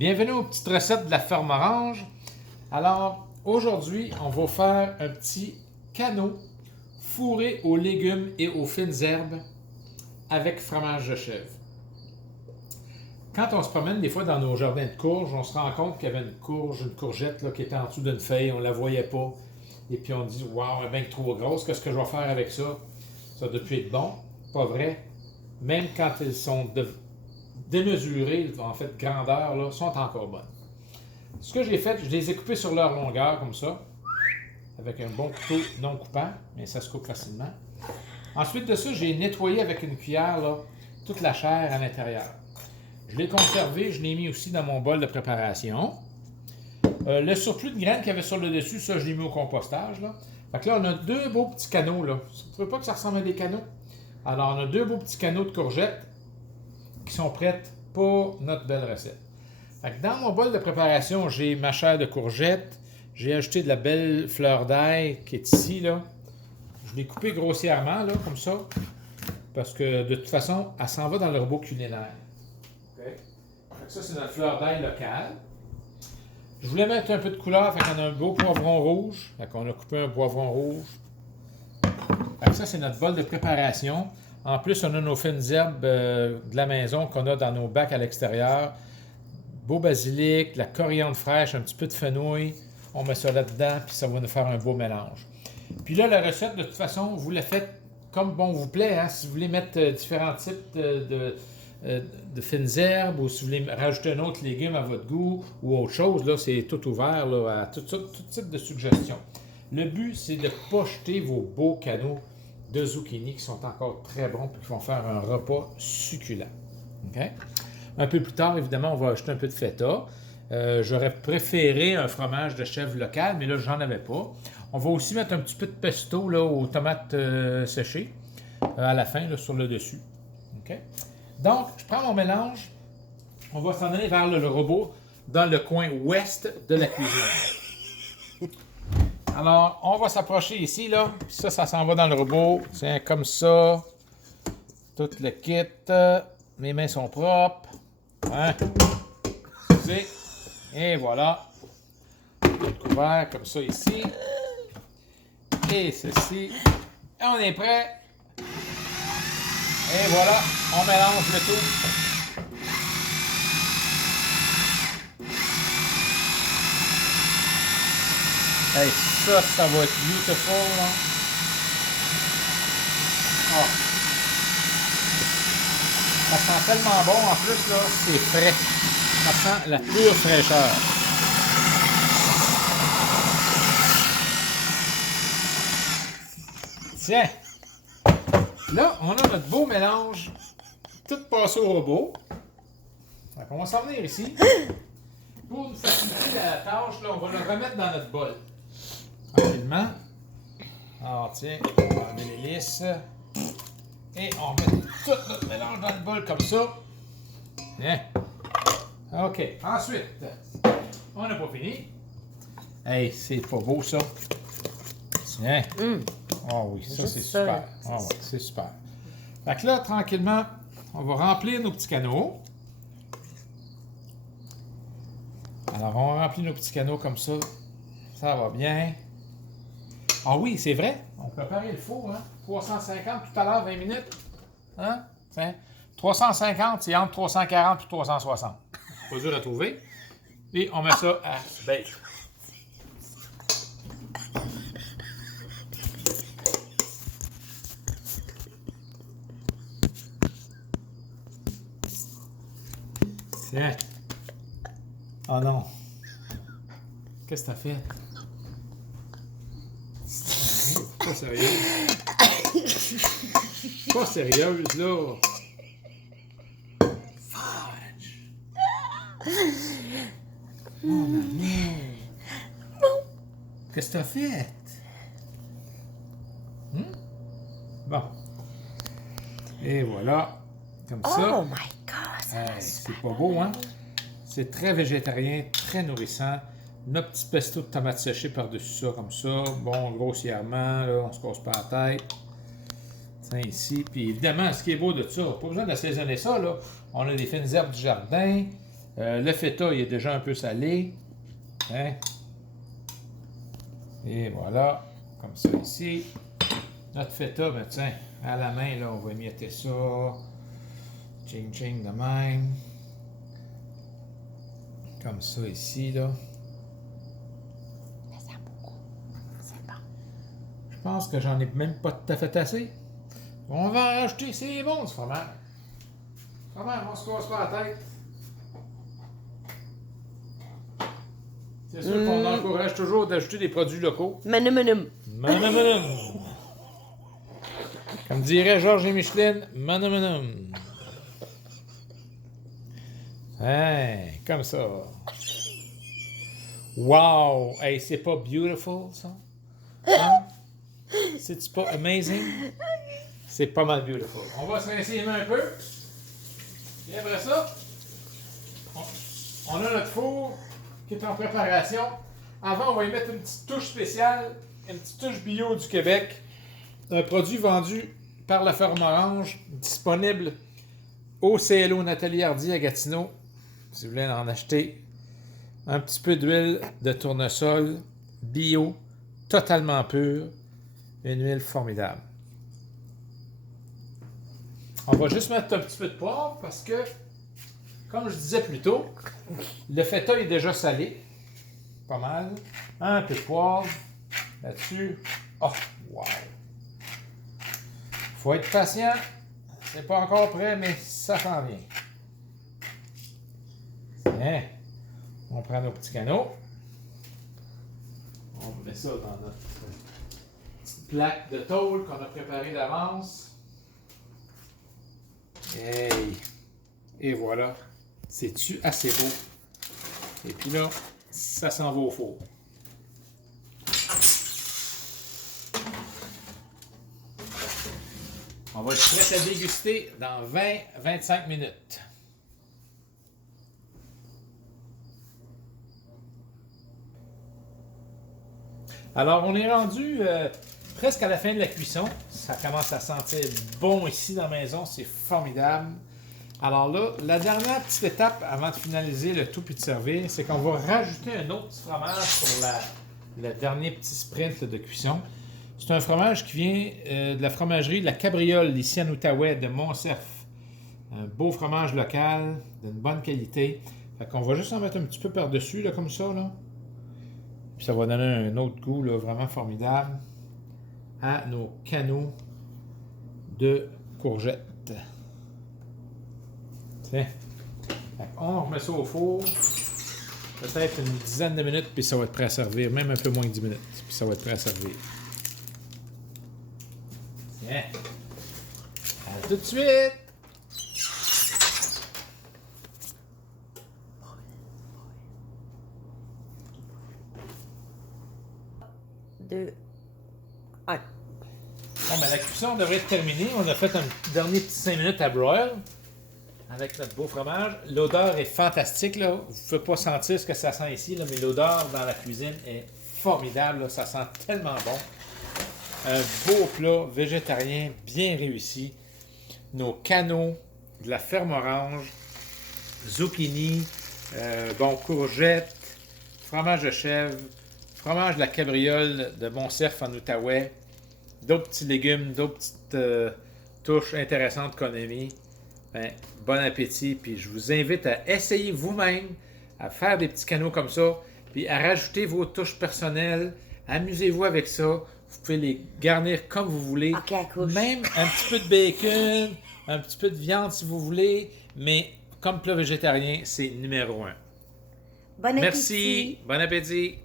Bienvenue aux petites recettes de la ferme Orange. Alors, aujourd'hui, on va faire un petit canot fourré aux légumes et aux fines herbes avec fromage de chèvre. Quand on se promène des fois dans nos jardins de courges, on se rend compte qu'il y avait une courgette là, qui était en dessous d'une feuille, on ne la voyait pas. Et puis on dit, waouh, elle est bien trop grosse, qu'est-ce que je vais faire avec ça? Ça doit plus être bon. Pas vrai. Même quand elles sont démesurées, en fait, grandeur, là, sont encore bonnes. Ce que j'ai fait, je les ai coupées sur leur longueur, comme ça, avec un bon couteau non coupant, mais ça se coupe facilement. Ensuite de ça, j'ai nettoyé avec une cuillère là, toute la chair à l'intérieur. Je l'ai conservé, je l'ai mis aussi dans mon bol de préparation. Le surplus de graines qu'il y avait sur le dessus, ça, je l'ai mis au compostage. Là. Fait que là, on a deux beaux petits canots. Là. Vous ne trouvez pas que ça ressemble à des canots? Alors, on a deux beaux petits canots de courgettes qui sont prêtes pour notre belle recette. Fait que dans mon bol de préparation, j'ai ma chair de courgette. J'ai ajouté de la belle fleur d'ail qui est ici. Là. Je l'ai coupée grossièrement, là, comme ça. Parce que de toute façon, elle s'en va dans le robot culinaire. Okay. Fait que ça, c'est notre fleur d'ail locale. Je voulais mettre un peu de couleur, fait qu'on a un beau poivron rouge. Fait qu'on a coupé un poivron rouge. Fait que ça, c'est notre bol de préparation. En plus, on a nos fines herbes de la maison qu'on a dans nos bacs à l'extérieur. Beau basilic, la coriandre fraîche, un petit peu de fenouil. On met ça là-dedans, puis ça va nous faire un beau mélange. Puis là, la recette, de toute façon, vous la faites comme bon vous plaît. Hein? Si vous voulez mettre différents types de fines herbes ou si vous voulez rajouter un autre légume à votre goût ou autre chose, là, c'est tout ouvert là, à tout type de suggestions. Le but, c'est de ne pas jeter vos beaux canots de zucchini qui sont encore très bons et qui vont faire un repas succulent. Okay? Un peu plus tard, évidemment, on va ajouter un peu de feta. J'aurais préféré un fromage de chèvre local, mais là, j'en avais pas. On va aussi mettre un petit peu de pesto là, aux tomates séchées à la fin, là, sur le dessus. Okay? Donc, je prends mon mélange. On va s'en aller vers le robot dans le coin ouest de la cuisine. Alors, on va s'approcher ici, là. Puis ça s'en va dans le robot. Tiens, comme ça. Tout le kit. Mes mains sont propres. Hein? Excusez. Et voilà. Tout couvert comme ça ici. Et ceci. Et on est prêt. Et voilà, on mélange le tout. Hey, ça va être beautiful, là. Oh. Ça sent tellement bon, en plus, là, c'est frais. Ça sent la pure fraîcheur. Tiens! Là, on a notre beau mélange, tout passé au robot. Donc, on va s'en venir ici. Pour nous faciliter la tâche, là, on va le remettre dans notre bol. Tranquillement. Alors, tiens, on va enlever l'hélice. Et on met tout notre mélange dans le bol comme ça. Tiens. OK. Ensuite, on n'a pas fini. Hey, c'est pas beau, ça. Tiens. Ah oui, ça c'est super. Ah oui, c'est super. Fait que là, tranquillement, on va remplir nos petits canots. Alors, on remplit nos petits canots comme ça. Ça va bien. Ah oui, c'est vrai. On préparait le four, hein? 350 tout à l'heure, 20 minutes. Hein? Tiens. 350, c'est entre 340 et 360. Pas dur à trouver. Et on met ça à bake. Tiens. Oh non. Qu'est-ce que t'as fait? Pas sérieuse. Pas sérieuse, là. Fudge. Oh, maman. Qu'est-ce que t'as fait? Bon. Et voilà. Comme ça. Oh my God! Hey, c'est pas beau, hein? C'est très végétarien, très nourrissant. Notre petit pesto de tomates séchées par-dessus ça, comme ça. Bon, grossièrement, là, on se casse pas la tête. Tiens, ici. Puis évidemment, ce qui est beau de ça, pas besoin d'assaisonner ça, là. On a des fines herbes du jardin. Le feta, il est déjà un peu salé. Hein? Et voilà, comme ça ici. Notre feta, ben tiens, à la main, là, on va émietter ça. Ching ching de même. Comme ça ici, là. Mais ça beaucoup. C'est bon. Je pense que j'en ai même pas tout à fait assez. On va en rajouter, c'est bon ce fromage. Fromage, on se casse pas la tête. C'est sûr qu'on encourage toujours d'ajouter des produits locaux. Manum. Manum. Comme dirait Georges et Micheline, manum. Hein, comme ça. Wow! Hey, c'est pas beautiful, ça? Hein? C'est-tu pas amazing? C'est pas mal beautiful. On va se rincer les mains un peu. Et après ça, on a notre four qui est en préparation. Avant, on va y mettre une petite touche spéciale, une petite touche bio du Québec. Un produit vendu par la Ferme Orange, disponible au CLO Nathalie Hardy à Gatineau. Si vous voulez en acheter, un petit peu d'huile de tournesol bio, totalement pure, une huile formidable. On va juste mettre un petit peu de poivre parce que, comme je disais plus tôt, le feta est déjà salé, pas mal. Un peu de poivre là-dessus. Oh, wow! Faut être patient. C'est pas encore prêt, mais ça s'en vient. Bien. On prend nos petits canaux. On met ça dans notre petite plaque de tôle qu'on a préparée d'avance. Hey! Et voilà. C'est-tu assez beau? Et puis là, ça s'en va au four. On va être prêt à déguster dans 20-25 minutes. Alors, on est rendu presque à la fin de la cuisson. Ça commence à sentir bon ici dans la maison. C'est formidable. Alors là, la dernière petite étape avant de finaliser le tout puis de servir, c'est qu'on va rajouter un autre petit fromage pour le dernier petit sprint de cuisson. C'est un fromage qui vient de la fromagerie de la Cabriole, ici en Outaouais, de Montcerf. Un beau fromage local, d'une bonne qualité. Fait qu'on va juste en mettre un petit peu par-dessus, là, comme ça, là. Puis ça va donner un autre goût, là, vraiment formidable à nos canaux de courgettes. Tiens. On remet ça au four. Peut-être une dizaine de minutes, puis ça va être prêt à servir. Même un peu moins que 10 minutes, puis ça va être prêt à servir. Tiens. À tout de suite! Deux. Un. Bon, ben, la cuisson devrait être terminée. On a fait un dernier petit 5 minutes à broil avec notre beau fromage. L'odeur est fantastique, là. Vous ne pouvez pas sentir ce que ça sent ici, là, mais l'odeur dans la cuisine est formidable, là. Ça sent tellement bon. Un beau plat végétarien bien réussi. Nos canaux de la Ferme Orange, zucchini, courgettes, fromage de chèvre, fromage de la Cabriole de Montcerf en Outaouais, d'autres petits légumes, d'autres petites touches intéressantes qu'on a mis. Ben, bon appétit, puis je vous invite à essayer vous-même, à faire des petits canaux comme ça, puis à rajouter vos touches personnelles. Amusez-vous avec ça. Vous pouvez les garnir comme vous voulez. Ok, à couche. Même un petit peu de bacon, un petit peu de viande si vous voulez, mais comme plat végétarien, c'est numéro 1. Bon appétit. Merci, bon appétit.